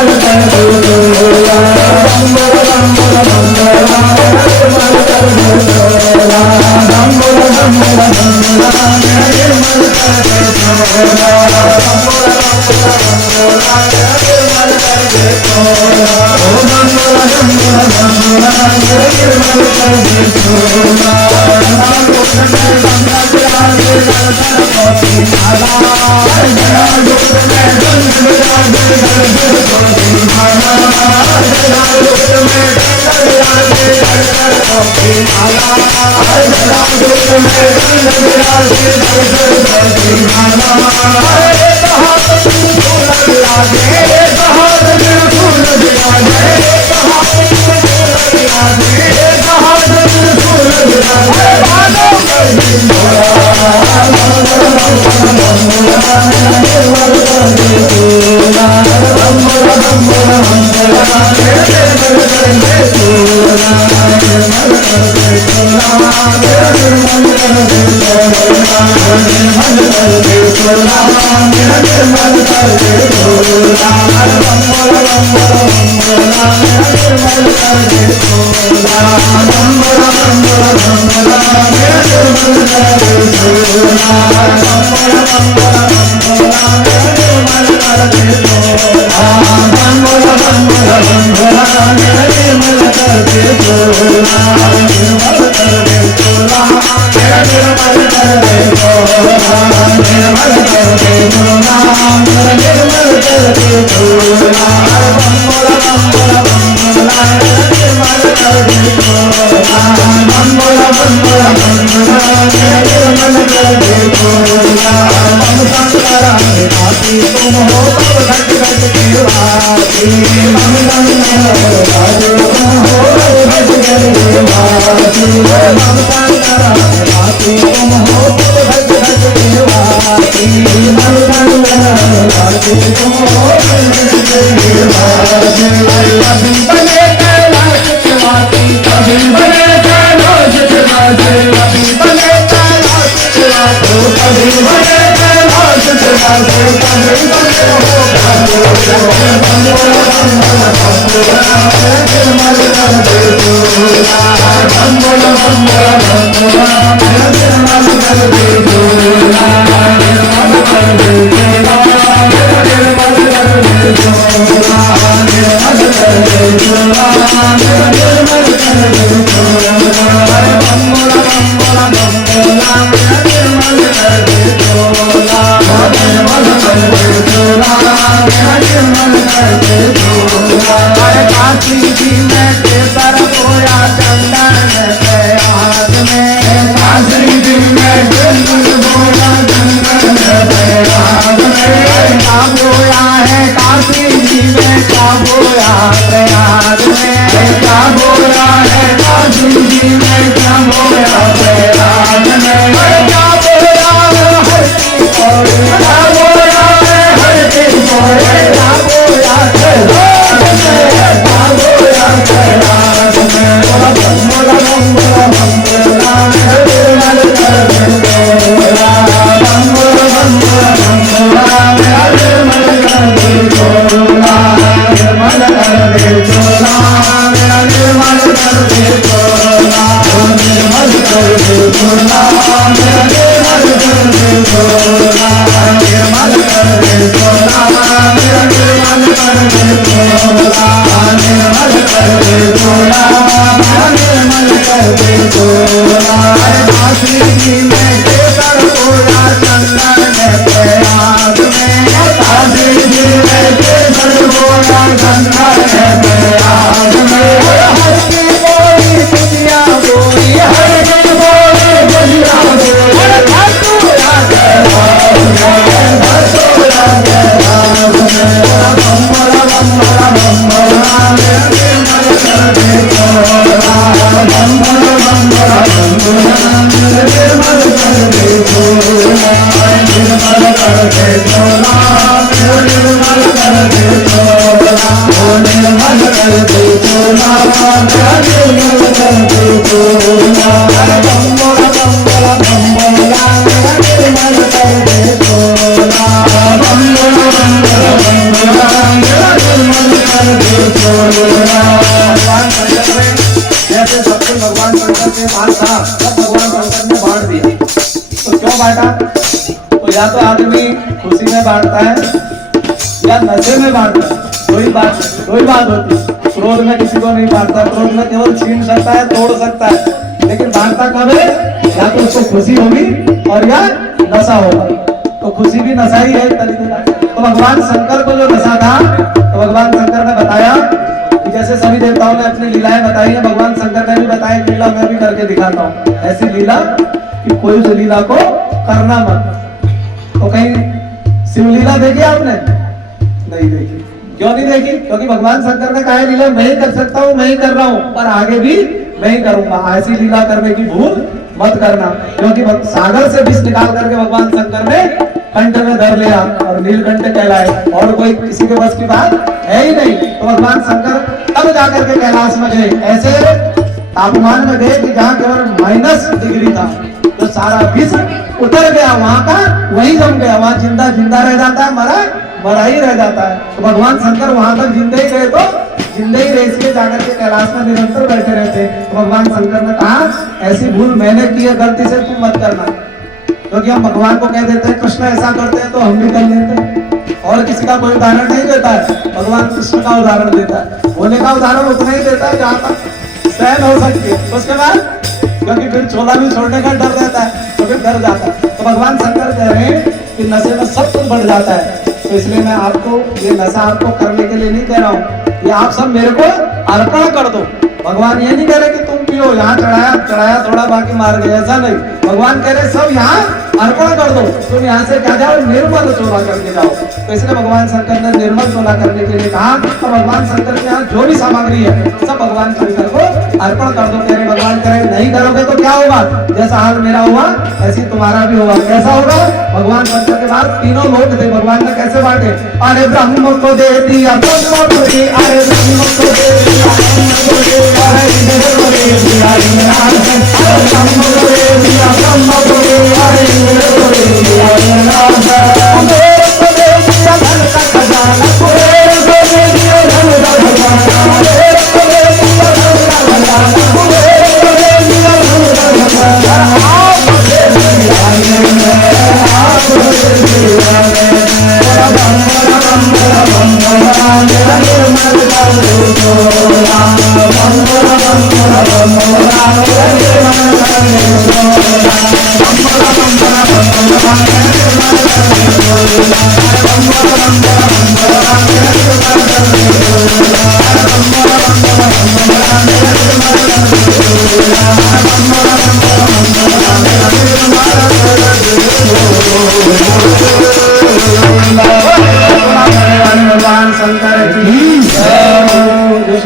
निर्मल भगवान शंकर ने जैसे सब कुछ भगवान शंकर के पास था सब भगवान शंकर ने बांट दिया। तो क्यों बांटा? तो या तो आदमी खुशी में बांटता है या नशे में बांटता है, कोई बात होती। क्रोध में किसी को नहीं बांटता, क्रोध में केवल छीन सकता है, तोड़ सकता है, लेकिन बांटता कब है? या तो उसको खुशी होगी और या नशा होगा। तो खुशी भी नशा ही है एक तरीके का। तो भगवान शंकर को जो नशा था, तो भगवान शंकर ने बताया कि जैसे सभी देवताओं ने अपनी लीलाएं बताई है, भगवान शंकर ने भी बताया कि लीला मैं भी करके दिखाता हूँ। ऐसी लीला कि कोई उस लीला को करना मत। तो कहीं शिवलीला देखी आपने? नहीं देखी। क्यों नहीं देखी? क्योंकि भगवान शंकर ने कहा है लीला मैं ही कर सकता हूँ, मैं ही कर रहा हूँ, पर आगे भी मैं ही करूंगा। ऐसी लीला करने की भूल मत करना, क्योंकि सागर से विष निकाल करके भगवान शंकर ने कंठ में धर लिया और नीलकंठ कहलाए, और कोई किसी के बस की बात है ही नहीं। तो भगवान शंकर तब जाकर के कैलाश में गए, ऐसे तापमान में गए कि जहाँ केवल -डिग्री था, तो सारा विष उतर गया, वहां का वही जम गया। वहां जिंदा रह जाता है, मरा ही रह जाता है। तो भगवान शंकर वहां तक जिंदे ही गए, तो जिंदे ही रह, इसलिए जाकर के कैलाश में निरंतर बैठे रहते। तो भगवान शंकर ने कहा ऐसी भूल मैंने की है, गलती से तुम मत करना। क्योंकि हम भगवान को कह देते हैं कृष्ण ऐसा करते हैं, तो हम भी कर लेते हैं, और किसी का कोई उदाहरण नहीं देता है। भगवान कृष्ण का उदाहरण देता है, होने का उदाहरण उतना ही देता है जहाँ तक सहन हो सकती है। उसके बाद क्योंकि फिर चोला भी छोड़ने का डर रहता है, तो फिर डर जाता है। तो भगवान शंकर कह रहे हैं कि नशे में सब कुछ बढ़ जाता है। तो इसलिए मैं आपको ये नशा आपको करने के लिए नहीं कह रहा हूँ, ये आप सब मेरे को अर्पण कर दो। भगवान ये नहीं कह रहे कि तुम पियो, यहाँ चढ़ाया थोड़ा बाकी मार गए, ऐसा नहीं। भगवान कह रहे सब यहाँ अर्पण कर दो, तुम यहाँ से क्या जाओ, निर्मल चोला करके जाओ। तो इसलिए भगवान शंकर ने निर्मल चोला करने के लिए कहा। तो भगवान शंकर के यहाँ जो भी सामग्री है सब भगवान शंकर को अर्पण कर दो। कह रहे भगवान कह रहे नहीं करोगे तो क्या होगा? जैसा हाल मेरा हुआ ऐसी तुम्हारा भी होगा। कैसा होगा? भगवान शंकर के बाद तीनों लोग थे, भगवान ने कैसे बांटे? अरे ब्रह्म को दे दिया, अरे ब्रह्म को दे दिया, अरे निर्मल